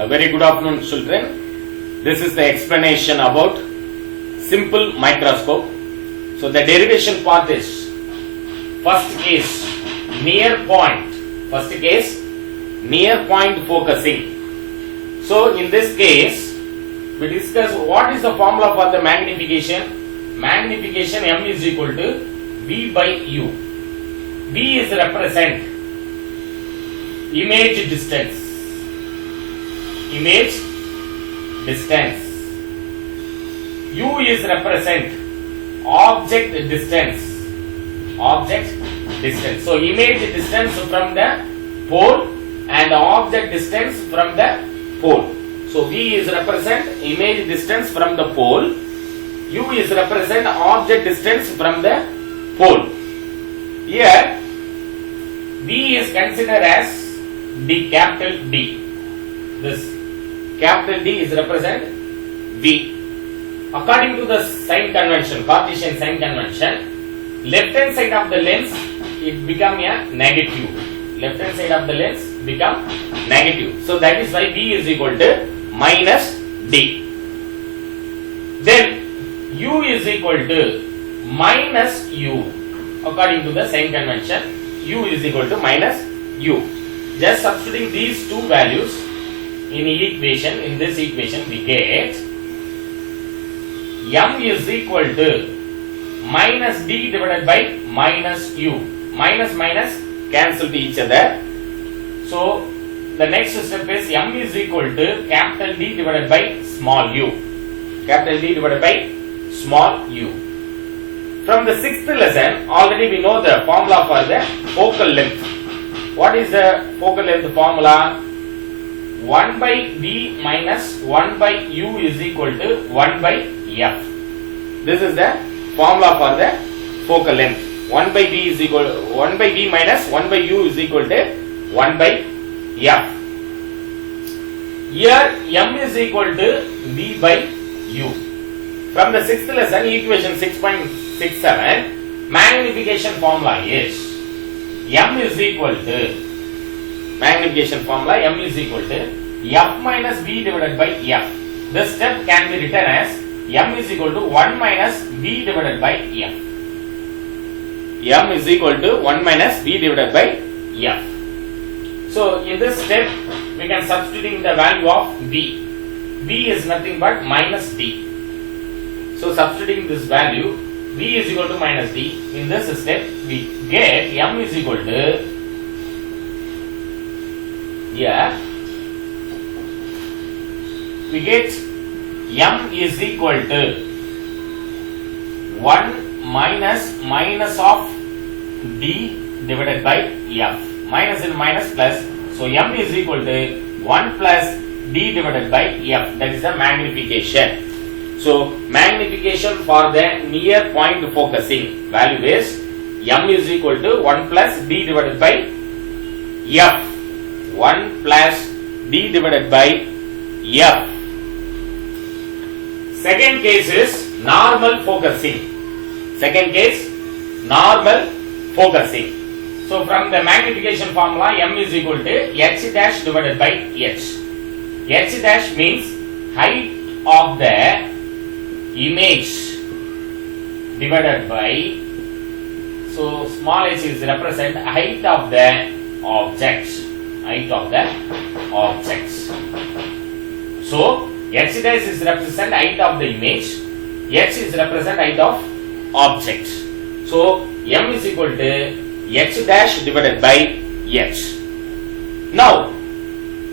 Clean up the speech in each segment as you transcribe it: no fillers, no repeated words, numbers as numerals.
A very good afternoon, children. This is the explanation about simple microscope. So the derivation part is first case near point. First case near point focusing. So in this case we discuss what is the formula for the magnification. Magnification m is equal to v by u. V is represent image distance. Image distance. U is represent object distance. Object distance. So image distance from the pole and object distance from the pole. So V is represent image distance from the pole. U is represent object distance from the pole. Here V is considered as D, capital D. This capital D is represent V. According to the sign convention, Cartesian sign convention, left hand side of the lens it become a negative. Left hand side of the lens become negative. So that is why V is equal to minus D. Then U is equal to minus U. According to the sign convention, U is equal to minus U. Just substituting these two values in equation, in this equation we get M is equal to minus D divided by minus U. Minus minus cancel to each other. So the next step is M is equal to capital D divided by small u. Capital D divided by small u. From the sixth lesson, already we know the formula for the focal length. What is the focal length formula? 1 by V minus 1 by U is equal to 1 by F. This is the formula for the focal length. 1 by V is equal to 1 by V minus 1 by U is equal to 1 by F. Here M is equal to V by U. From the sixth lesson, equation 6.67, magnification formula is M is equal to magnification formula M is equal to F minus V divided by F. This step can be written as M is equal to 1 minus V divided by F. M is equal to 1 minus V divided by F. So in this step we can substitute the value of V. V is nothing but minus D. So substituting this value, V is equal to minus D. In this step we get M is equal to, here we get M is equal to 1 minus minus of D divided by F. Minus and minus plus. So M is equal to 1 plus D divided by F. That is the magnification. So magnification for the near point focusing value is M is equal to 1 plus D divided by F. 1 plus D divided by F. Second case is normal focusing. Second case, normal focusing. So from the magnification formula, M is equal to H dash divided by H. H dash means height of the image divided by, so small h is represent height of the object. Height of the objects. So H dash is represent height of the image. H is represent height of object. So M is equal to H dash divided by H. Now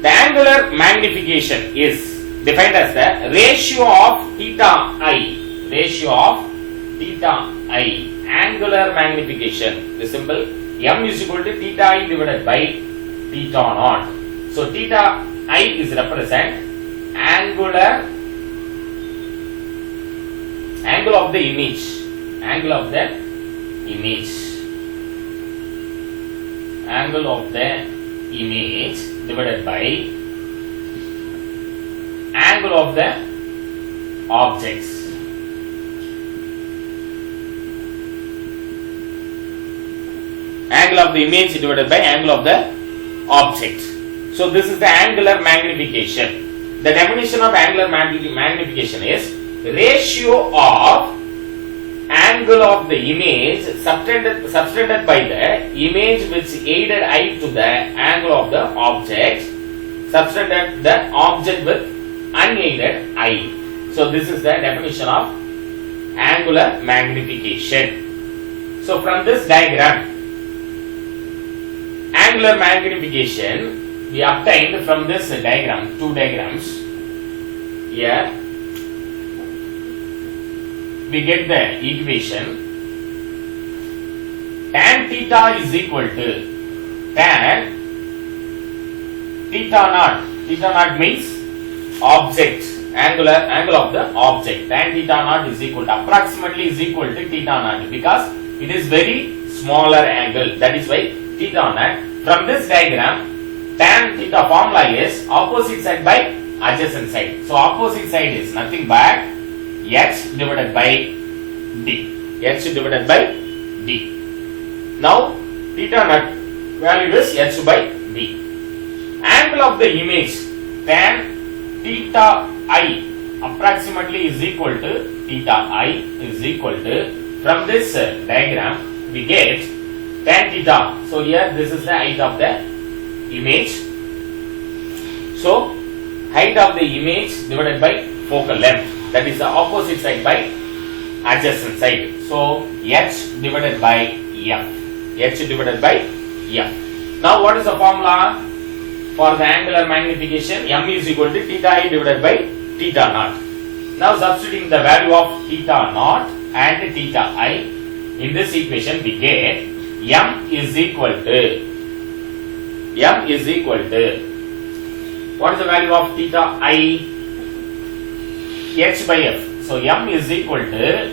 the angular magnification is defined as the ratio of theta I. Ratio of theta I. Angular magnification. The symbol M is equal to theta I divided by theta naught. So theta I is represent angle of the image. Angle of the image. Angle of the image divided by angle of the objects. Angle of the image divided by angle of the object. So this is the angular magnification. The definition of angular magnification is ratio of angle of the image subtended by the image which aided eye to the angle of the object subtended the object with unaided eye. So this is the definition of angular magnification. So from this diagram, angular magnification we obtained from this diagram, two diagrams. Here we get the equation tan theta is equal to tan theta naught. Theta naught means object, angle of the object. Tan theta naught is equal to approximately is equal to theta naught because it is very smaller angle. That is why theta naught. From this diagram, tan theta formula is opposite side by adjacent side. So opposite side is nothing but h divided by d. H divided by d. Now theta naught value is h by d. Angle of the image tan theta I approximately is equal to theta I is equal to, from this diagram we get tan theta. So here this is the height of the image. So height of the image divided by focal length, that is the opposite side by adjacent side. So h divided by f. H divided by f. Now what is the formula for the angular magnification? M is equal to theta I divided by theta naught. Now substituting the value of theta naught and theta I in this equation, we get m is equal to what is the value of theta I? H by f. So m is equal to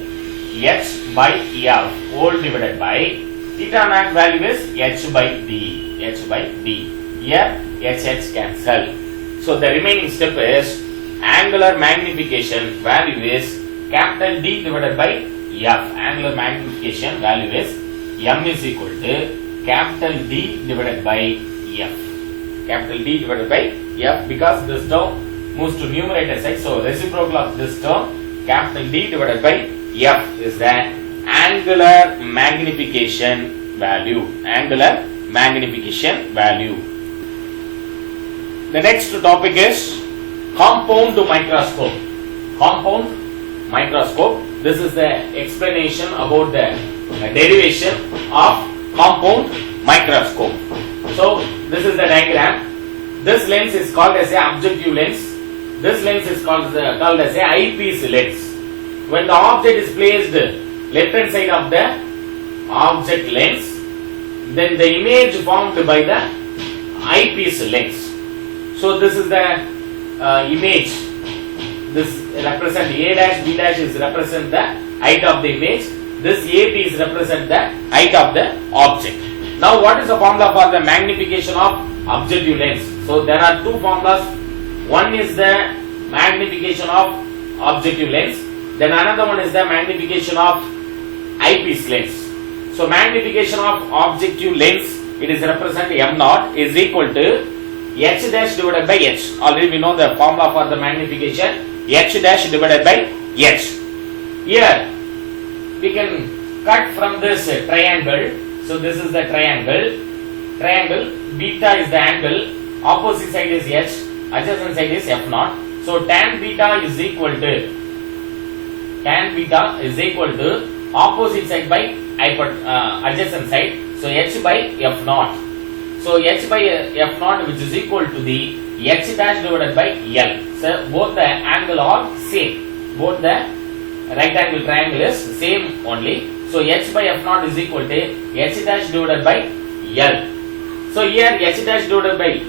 h by f whole divided by theta naught value is h by d. H by d. Here h cancel. So the remaining step is angular magnification value is capital D divided by f. Angular magnification value is m is equal to capital D divided by f. Capital D divided by f, because this term moves to numerator side. So reciprocal of this term, capital D divided by f, is the angular magnification value. Angular magnification value. The next topic is compound microscope. Compound microscope. This is the explanation about the derivation of compound microscope. So this is the diagram. This lens is called as a objective lens. This lens is called as a eyepiece lens. When the object is placed left hand side of the object lens, then the image formed by the eyepiece lens. So this is the image. This represent A dash, B dash is represent the height of the image. This AP is represent the height of the object. Now what is the formula for the magnification of objective lens? So there are two formulas. One is the magnification of objective lens. Then another one is the magnification of eyepiece lens. So magnification of objective lens, it is represent m naught is equal to h dash divided by h. Already we know the formula for the magnification, h dash divided by h. Here we can cut from this triangle. So this is the triangle. Triangle beta is the angle. Opposite side is h. Adjacent side is f naught. So tan beta is equal to opposite side by adjacent side. So h by f naught. So h by f naught, which is equal to the h dash divided by l. So both the angle are same. Both the right angle triangle is same only. So h by f naught is equal to h dash divided by l. So here h dash divided by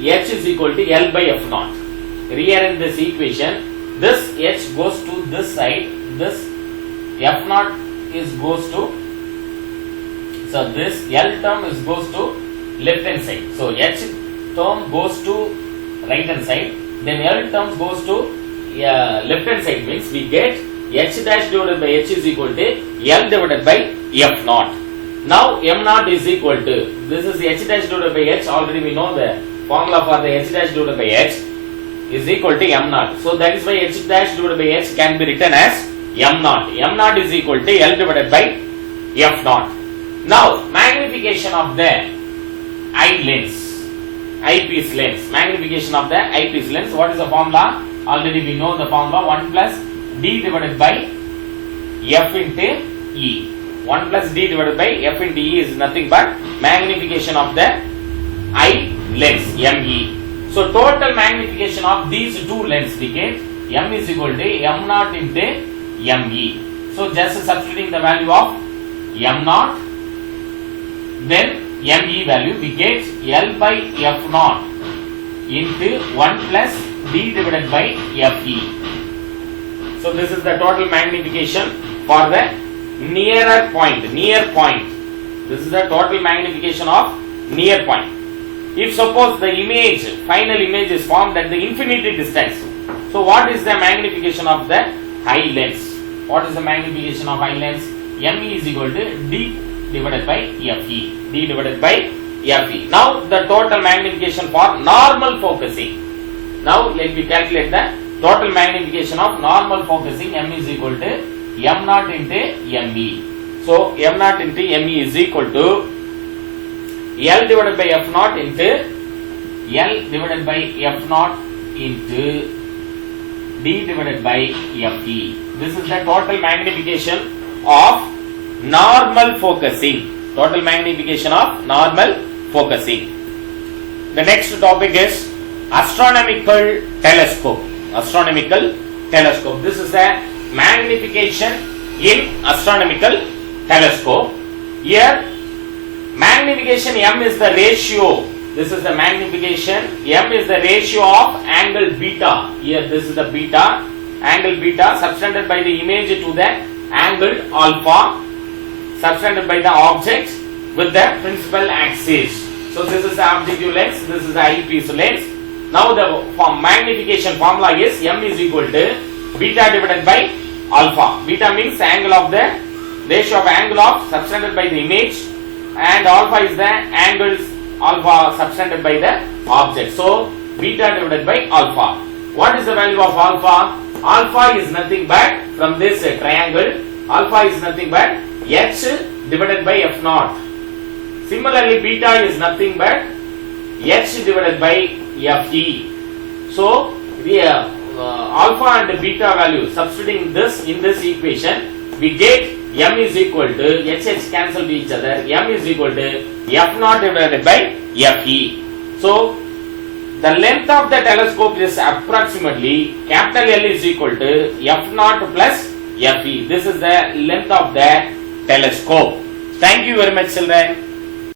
h is equal to l by f naught. Here in this equation, this h goes to this side, this f naught is goes to, so this l term is goes to left hand side. So h term goes to right hand side, then l term goes to left hand side, means we get h dash divided by h is equal to l divided by f naught. Now m naught is equal to, this is h dash divided by h, already we know the formula for the h dash divided by h is equal to m naught. So that is why h dash divided by h can be written as m naught. M naught is equal to L divided by f naught. Now magnification of the eyepiece lens. Magnification of the eyepiece lens. What is the formula? Already we know the formula. 1 plus d divided by f into e. 1 plus d divided by f into e is nothing but magnification of the eye lens, me. So total magnification of these two lenses we get m is equal to m naught into me. So just substituting the value of m naught, then me value, we get L by f naught into 1 plus d divided by fe. So this is the total magnification for the near point. This is the total magnification of near point. If suppose the image, final image is formed at the infinity distance, so what is the magnification of the eye lens? What is the magnification of eye lens? Me is equal to d divided by fe. D divided by fe. Now the total magnification for normal focusing. Now let me calculate the total magnification of normal focusing. M is equal to m naught into me. So m naught into me is equal to L divided by f naught into L divided by f naught into d divided by fe. This is the total magnification of normal focusing. Total magnification of normal focusing. The next topic is astronomical telescope. Astronomical telescope. This is the magnification in astronomical telescope. Here magnification m is the ratio. This is the magnification. M is the ratio of angle beta. Here this is the beta. Angle beta subtended by the image to the angle alpha, subtended by the object with the principal axis. So this is the objective lens. This is the eyepiece lens. Now the magnification formula is m is equal to beta divided by alpha. Beta means angle of the ratio of angle of subtended by the image, and alpha is the angles alpha subtended by the object. So beta divided by alpha. What is the value of alpha? Alpha is nothing but, from this triangle, alpha is nothing but h divided by f naught. Similarly beta is nothing but h divided by fe. So the alpha and beta value, substituting this in this equation, we get m is equal to h cancel each other. M is equal to f naught divided by fe. So the length of the telescope is approximately capital L is equal to f naught plus fe. This is the length of the telescope. Thank you very much, children.